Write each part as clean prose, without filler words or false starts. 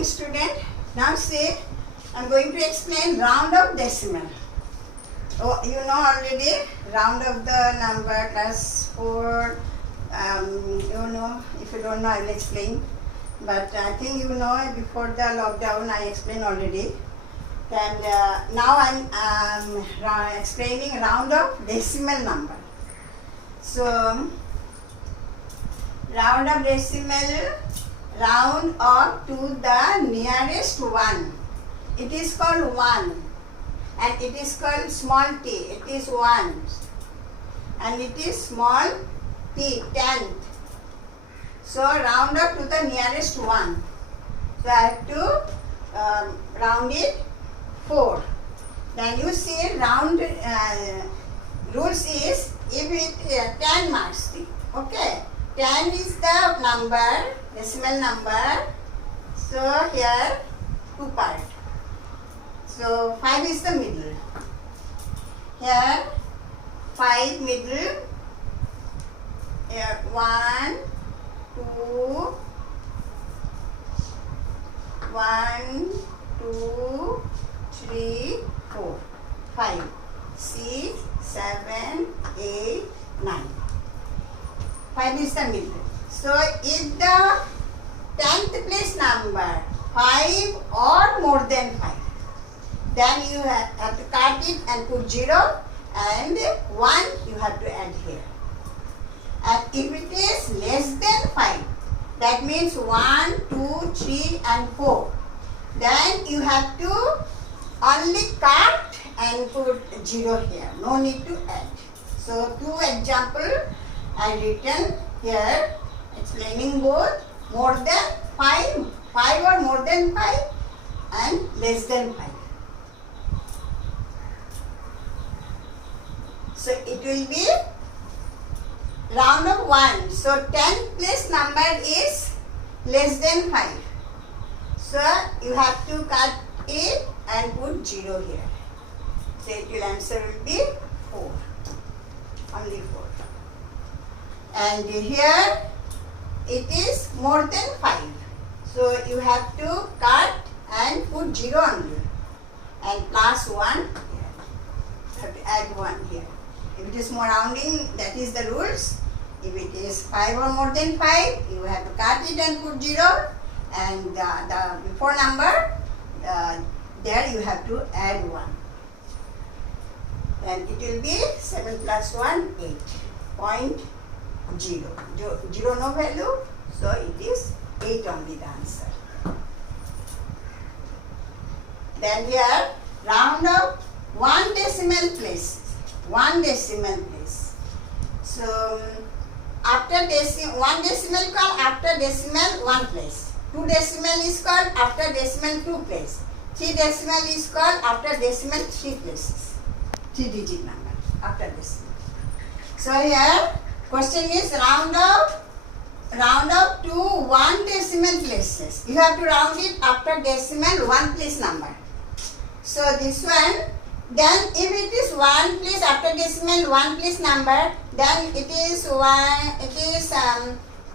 morning, student. Now see, I am going to explain round of decimal. Oh, you know already round of the number class 4. You know, if you don't know, I will explain. But I think you know before the lockdown I explained already. And now I am explaining round of decimal number. So, round of decimal, round up to the nearest one. It is called 1 and it is called small t. It is 1 and it is small t, tenth. So, round up to the nearest one. So, I have to round it 4. Then you see round rules is if it 10 marks. Okay, 10 is the number, decimal number. So here 2 part. So 5 is the middle. Here 5 middle. Here 1, 2, 1, 2, 3, 4, 5, 6, 7, 8, 9. 5 is the middle. So if the 10th place number 5 or more than 5, then you have to cut it and put 0 and 1 you have to add here. And if it is less than 5, that means 1, 2, 3 and 4, then you have to only cut and put 0 here. No need to add. So 2 example I written here explaining both more than 5, 5 or more than 5 and less than 5. So it will be round of 1. So 10th place number is less than 5. So you have to cut it and put 0 here. So your answer will be 4. Only 4. And here it is more than 5. So you have to cut and put 0 only. And plus 1 here. You have to add 1 here. If it is more rounding, that is the rules. If it is 5 or more than 5, you have to cut it and put 0. And the before number, there you have to add 1. And it will be 7 plus 1, 8.0. 0 no value, so it is 8 only the answer. Then here, round up 1 decimal place. 1 decimal place. So, after 1 decimal called after decimal 1 place. 2 decimal is called after decimal 2 place. 3 decimal is called after decimal 3 places. 3 digit number after decimal. So here question is round up to 1 decimal places. You have to round it after decimal 1 place number. So this one, then if it is 1 place after decimal 1 place number, then it is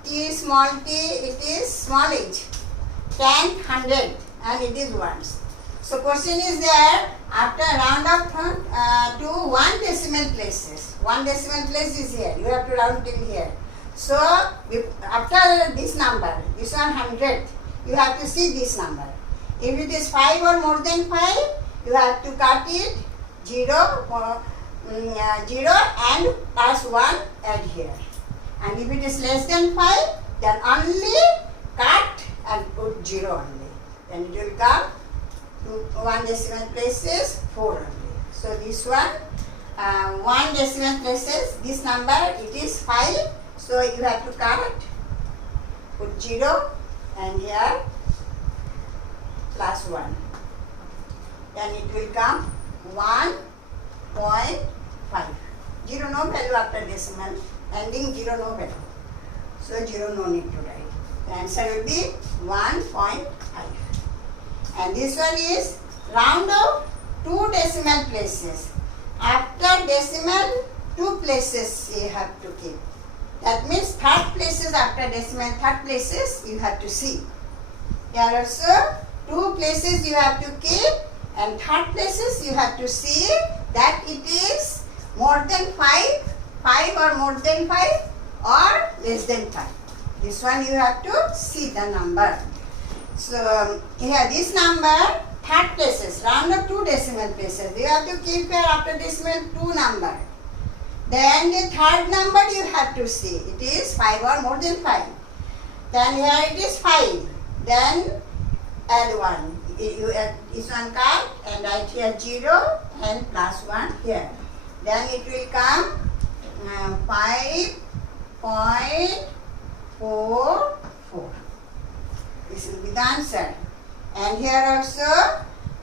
t small t, it is small h, 10, 100 and it is ones. So question is there after round up to 1 decimal places. 1 decimal place is here. You have to round till here. So after this number, this one 100, you have to see this number. If it is 5 or more than 5, you have to cut it 0 and plus 1 add here. And if it is less than 5, then only cut and put 0 only. Then it will come to 1 decimal places 4 only. So this one 1 decimal places, this number it is 5. So you have to cut, put 0 and here plus 1. Then it will come 1.5. 0 no value after decimal, ending 0 no value. So 0 no need to write. The answer will be 1.5. And this one is round of 2 decimal places. After decimal 2 places you have to keep. That means third places after decimal, third places you have to see. Here also 2 places you have to keep, and third places you have to see that it is more than 5, 5 or more than 5 or less than 5. This one you have to see the number. So here this number, third places, round up 2 decimal places. You have to keep here after decimal 2 number. Then the third number you have to see. It is 5 or more than 5. Then here it is 5. Then add 1. You add this one card and write here 0 and plus 1 here. Then it will come 5.44. This will be the answer. And here also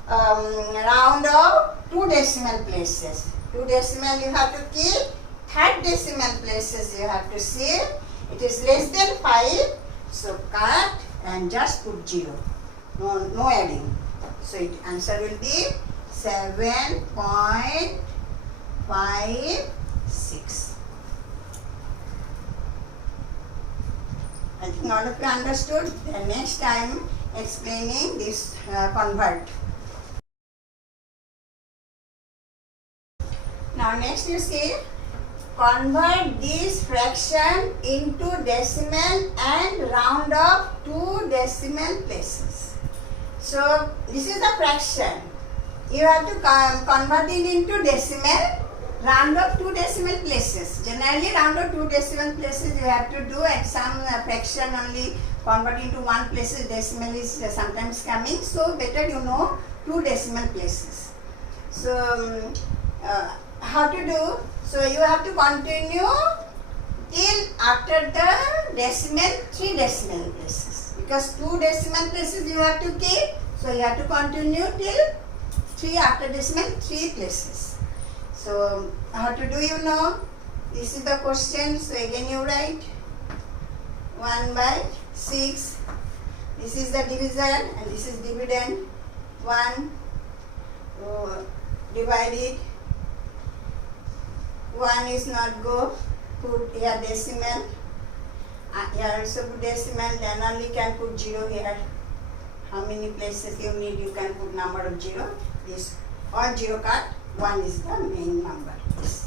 round off 2 decimal places. 2 decimal you have to keep. Third decimal places you have to see. It is less than 5. So cut and just put 0. No adding. So answer will be 7.56. I think all of you understood. The next time explaining this convert. Now next you see, convert this fraction into decimal and round off 2 decimal places. So this is the fraction. You have to convert it into decimal, round off 2 decimal places. Generally round off 2 decimal places you have to do, and some fraction only convert into 1 places, decimal is sometimes coming. So better you know 2 decimal places. So how to do? So you have to continue till after the decimal 3 decimal places, because 2 decimal places you have to keep. So you have to continue till 3 after decimal 3 places. So how to do, you know? This is the question. So again you write 1/6. This is the division and this is dividend. 1 divide it. 1 is not go. Put here decimal. Here also put decimal. Then only can put 0 here. How many places you need, you can put number of 0. This all 0 cut. 1 is the main number. Yes.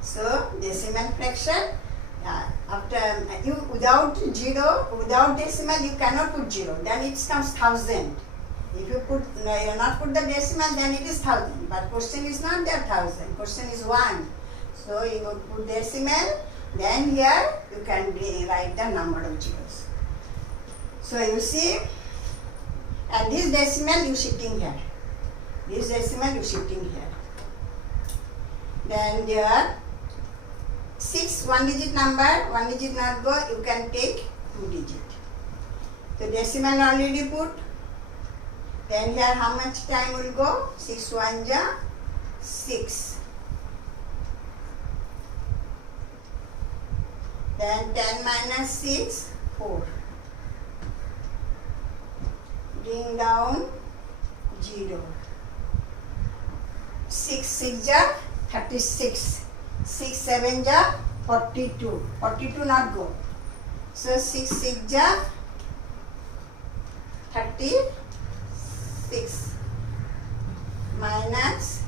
So decimal fraction. After you without 0, without decimal you cannot put 0. Then it comes 1000. If you put you not put the decimal, then it is 1000. But question is not there 1000. Question is 1. So you go put decimal. Then here you can write the number of zeros. So you see, and this decimal you shifting here. This decimal you shifting here. Then there 6 1 digit number, 1 digit not go, you can take 2 digit. So decimal already put. Then here how much time will go? 6 1 ja 6. Then 10 minus 6, 4. Bring down 0. 6 6 ja 36. 6 7 ja 42. 42 not go. So 6 6 ja 36 minus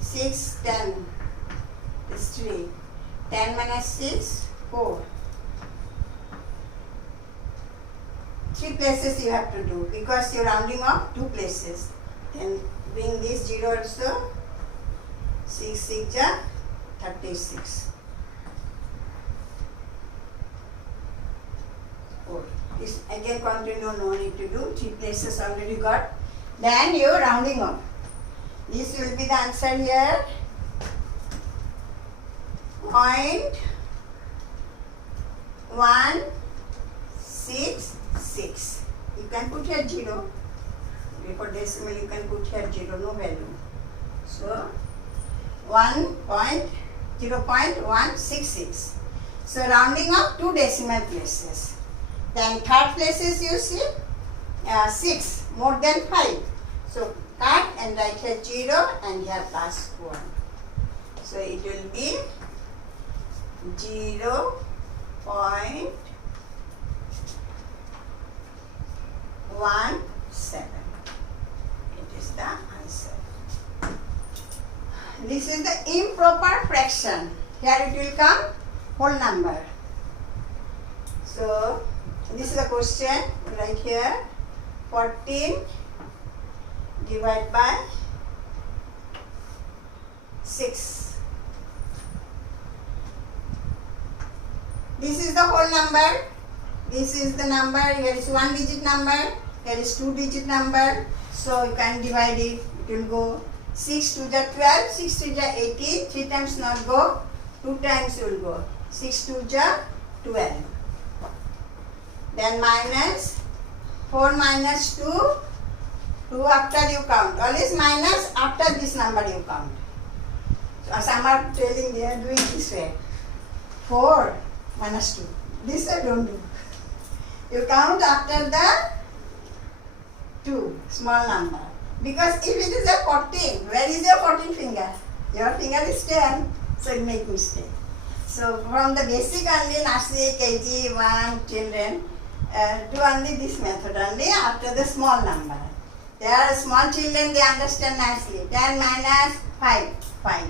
6 10 is 3. 10 minus 6 4. 3 places you have to do because you are rounding off 2 places. Then bring this 0 also. 6 6 ja 36. 4. This again continue, no need to do. 3 places already got. Then you are rounding off. This will be the answer here. 0.166. You can put here 0. Before decimal you can put here 0, no value. So 0.166. So rounding up 2 decimal places. Then third places you see 6 more than 5. So cut and write here 0 and here plus 1. So it will be 0.166. 17. It is the answer. This is the improper fraction. Here it will come whole number. So this is the question right here. 14 divided by 6. This is the whole number. This is the number. Here is 1 digit number. Here is 2 digit number. So you can divide it. It will go 6 to the 12. 6 to the 18. 3 times not go. 2 times will go. 6 to the 12. Then minus 4 minus 2. 2 after you count. Always minus after this number you count. So some are telling they are doing this way. 4 minus 2. This I don't do. You count after the 2 small number. Because if it is a 14, where is your 14 finger? Your finger is 10. So you make mistake. So from the basic only, nursery, KG, 1 children, do only this method only after the small number. They are small children, they understand nicely. 10 minus 5, 5.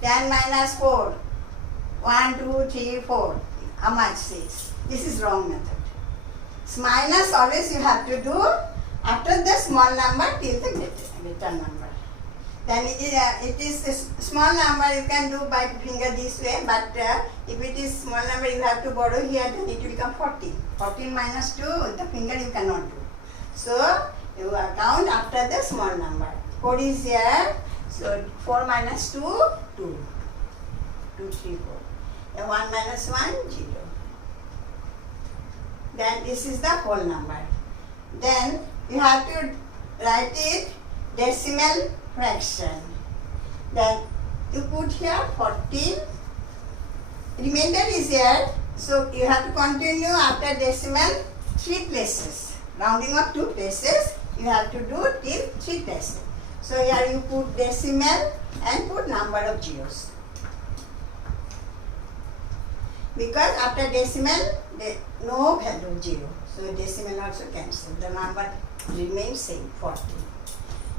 10 minus 4, 1, 2, 3, 4. How much? 6. This is wrong method. Minus always you have to do after the small number till the greater number. Then it is a small number you can do by finger this way, but if it is small number you have to borrow here, then it will become 14. 14 minus 2, the finger you cannot do. So you count after the small number. 4 is here, so 4 minus 2, 2. 2, 3, 4. Then 1 minus 1, 0. Then this is the whole number. Then you have to write it decimal fraction. Then you put here 14. Remainder is here. So you have to continue after decimal 3 places. Rounding up 2 places. You have to do till 3 places. So here you put decimal and put number of zeros. Because after decimal, no value 0. So decimal also cancel. The number remains same, 14.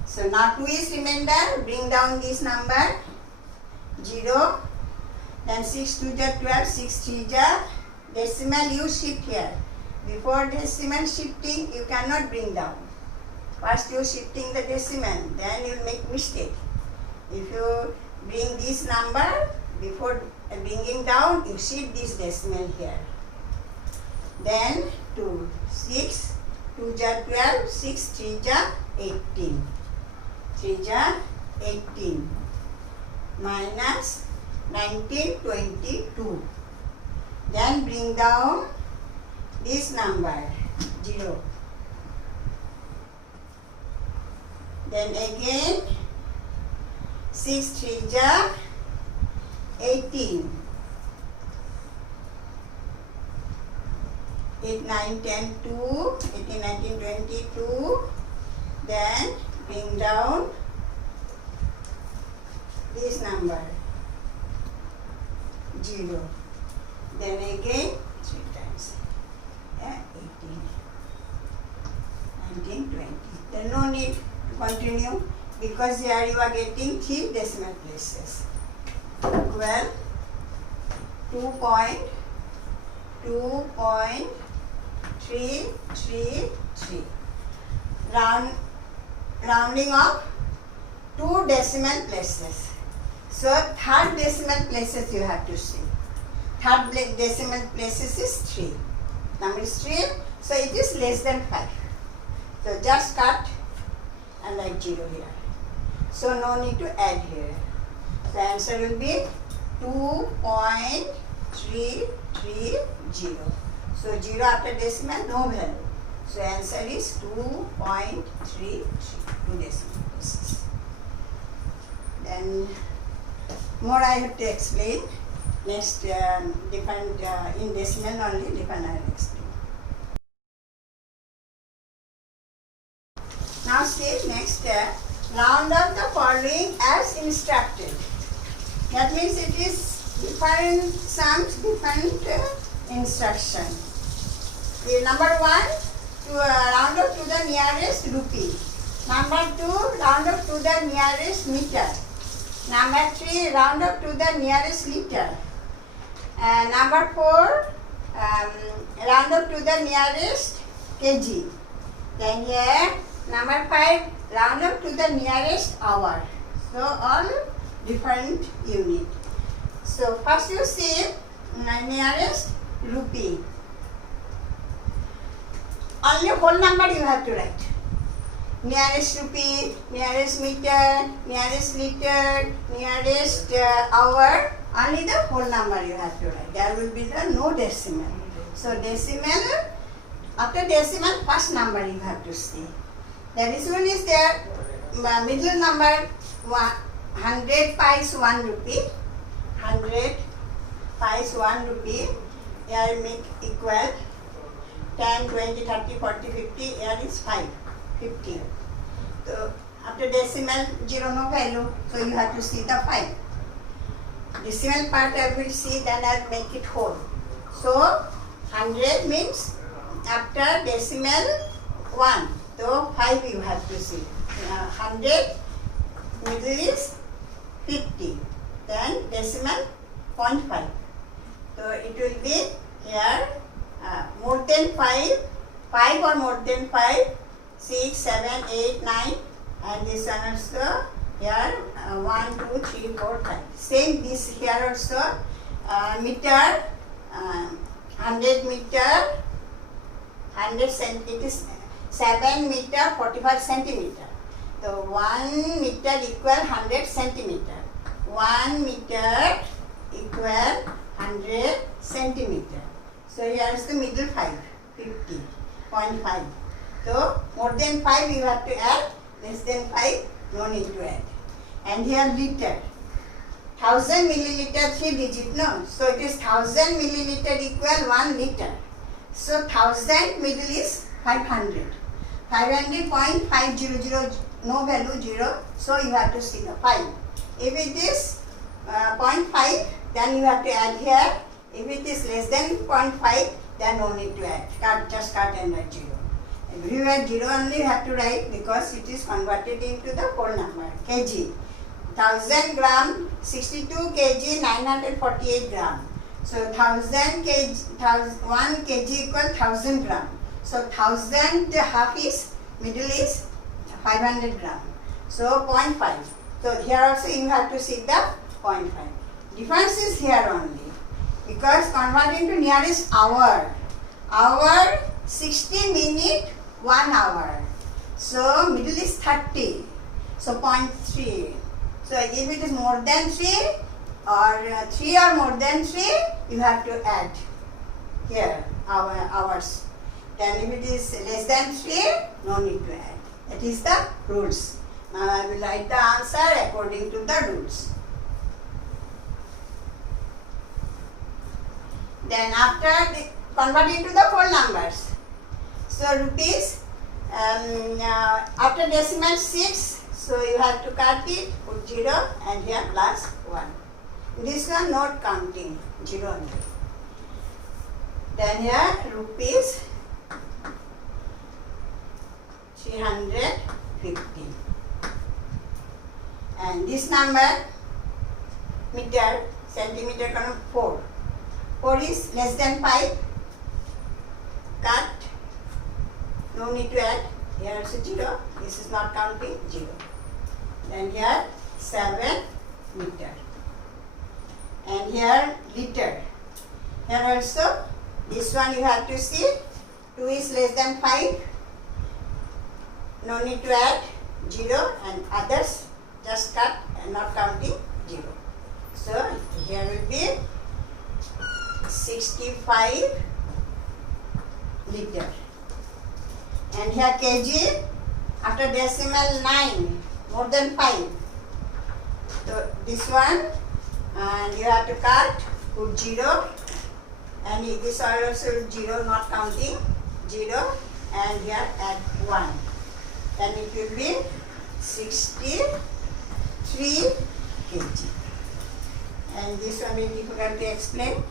So now 2 is remainder. Bring down this number, 0. Then 6 to the 12, 6 3 the decimal you shift here. Before decimal shifting, you cannot bring down. First you shifting the decimal, then you will make mistake. If you bring this number, before bringing down, you shift this decimal here. Then 2, 6, 2 ja 12, 6 3 ja 18. 3 ja 18 minus 19, 22. Then bring down this number, 0. Then again 6 3 ja 18. 8, 9, 10, 2, 18, 19, 22. Then bring down this number, 0. Then again 3 times. 18, 19, 20. Then no need to continue because here you are getting 3 decimal places. 12, 2.333. Rounding of 2 decimal places. So third decimal places you have to see. Third decimal places is 3. Number is 3. So it is less than 5. So just cut and write 0 here. So no need to add here. The answer will be 2.330. So 0 after decimal, no value. So answer is 2.33, 2 decimal places. Then more I have to explain. Next, different in decimal only, different I will explain. Now see next, round up the following as instructed. That means it is different sums, different instruction. Number 1, to round up to the nearest rupee. Number 2, round up to the nearest meter. Number 3, round up to the nearest liter. Number 4, round up to the nearest kg. Then here, number 5, round up to the nearest hour. So all different unit. So first you see nearest rupee. Only whole number you have to write. Nearest rupee, nearest meter, nearest liter, nearest hour. Only the whole number you have to write. There will be no decimal. So decimal, after decimal, first number you have to see. The decimal is there. Middle number 100 pies 1 rupee. 100 pies 1 rupee. Here make equal 10, 20, 30, 40, 50. Here is 5. 50. So after decimal, 0 no value. So you have to see the 5. Decimal part I will see, then I will make it whole. So 100 means after decimal 1. So 5 you have to see. 100 middle is 50. Then decimal 0.5. So it will be here more than 5, 5 or more than 5, 6, 7, 8, 9, and this one also here 1, 2, 3, 4, 5. Same this here also meter, 100 meter, 100 cent. It is 7 meter 45 centimeter. So 1 meter equal 100 centimeter. 1 meter equal 100 centimeter. So here is the middle 5, 50.5. So more than 5 you have to add, less than 5 no need to add. And here liter, 1000 milliliter 3 digit, no? So it is 1000 milliliter equal 1 liter. So 1000 middle is 500. 500.500, no value 0. So you have to see the 5. If it is 0.5, then you have to add here. If it is less than 0.5, then no need to add. Just cut and write 0. Everywhere 0 only you have to write because it is converted into the whole number. Kg. 1000 gram, 62 kg, 948 gram. So 1000 kg, 1 kg equal 1000 gram. So 1000 half is, middle is 500 gram. So 0.5. So here also you have to see the 0.5. Difference is here only. Because converting to nearest hour. Hour 60 minute 1 hour. So middle is 30. So 0.3. So if it is more than 3 or 3 or more than 3, you have to add here hours. Then if it is less than 3, no need to add. That is the rules. Now I will write the answer according to the rules. Then after converting to the whole numbers. So rupees, after decimal 6, so you have to cut it, put 0 and here plus 1. This one not counting, 0 only. Then here rupees 350. And this number, meter, centimeter, 4. 4 is less than 5. Cut. No need to add. Here also 0. This is not counting, 0. Then here 7 meter. And here liter. Here also this one you have to see. 2 is less than 5. No need to add 0 and others just cut and not counting 0. So here will be 65 liter. And here kg, after decimal 9, more than 5. So this one, and you have to cut, put 0, and this are also 0, not counting 0, and here add 1. Then it will be 63 kg. And this one will be difficult to explain.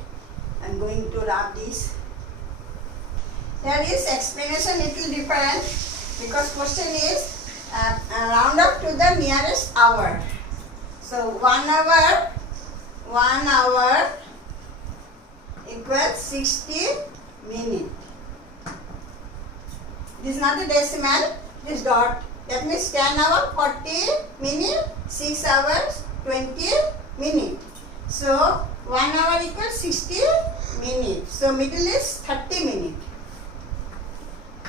I'm going to rub this. Here is explanation little different because question is round up to the nearest hour. So 1 hour equals 60 minutes. This is not a decimal, this dot. That means 10 hours 40 minutes, 6 hours 20 minutes. So 1 hour equals 60 minutes. So middle is 30 minutes.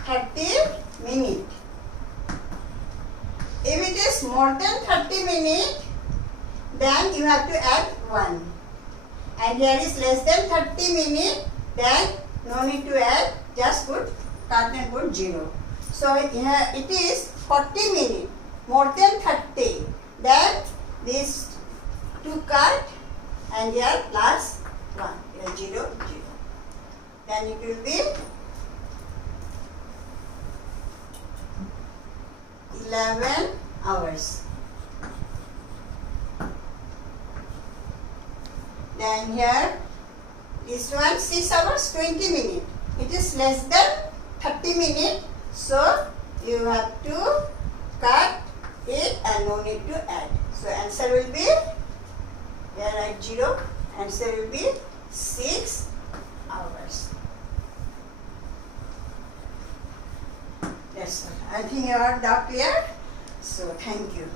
30 minutes. If it is more than 30 minutes, then you have to add 1. And here is less than 30 minutes, then no need to add, just put cut and put 0. So here it is 40 minutes, more than 30. Then these 2 cut and here plus 1, here 0, 0. Then it will be 11 hours. Then here this one 6 hours 20 minutes. It is less than 30 minutes. So you have to cut it and no need to add. So answer will be, here write 0. Answer will be 6 hours. That's all. I think you are now clear. So thank you.